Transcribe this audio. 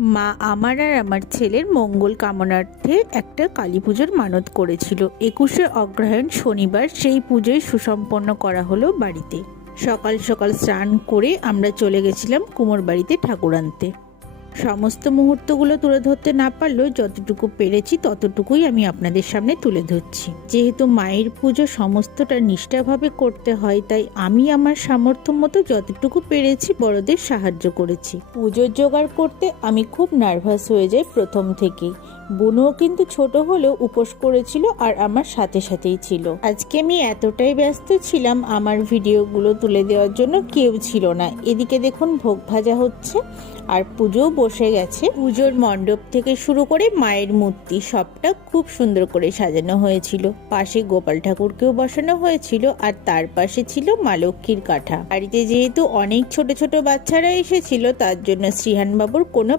মা আমার আর আমার ছেলের মঙ্গল কামনার্থে একটা কালী পুজোর মানত করেছিল। 21শে অগ্রহায়ণ শনিবার সেই পুজোই সুসম্পন্ন করা হলো বাড়িতে। সকাল সকাল স্নান করে আমরা চলে গেছিলাম কুমোর বাড়িতে ঠাকুর আনতে। সমস্ত মুহূর্তগুলো তুলে ধরতে না পারলেও যতটুকু পেরেছি ততটুকুই আমি আপনাদের সামনে তুলে ধরছি। যেহেতু মায়ের পুজো সমস্তটা নিষ্ঠাভাবে করতে হয়, তাই আমি আমার সামর্থ্য মতো যতটুকু পেরেছি বড়দের সাহায্য করেছি। পুজোর জোগাড় করতে আমি খুব নার্ভাস হয়ে যাই প্রথম থেকেই। বোনও কিন্তু ছোট হলেও উপোস করেছিল আর আমার সাথে সাথেই ছিল। আজকে আমি এতটাই ব্যস্ত ছিলাম, আমার ভিডিওগুলো তুলে দেওয়ার জন্য কেউ ছিল না। এদিকে দেখুন ভোগ ভাজা হচ্ছে আর পুজো বসে গেছে। পুজোর মণ্ডপ থেকে শুরু করে মায়ের মূর্তি সবটা খুব সুন্দর করে সাজানো হয়েছিল। পাশে গোপাল ঠাকুরকেও বসানো হয়েছিল আর তার পাশে ছিল মা লক্ষ্মীর কাঠা। বাড়িতে যেহেতু অনেক ছোট ছোট বাচ্চারা এসেছিল, তার জন্য শ্রীহান বাবুর কোনো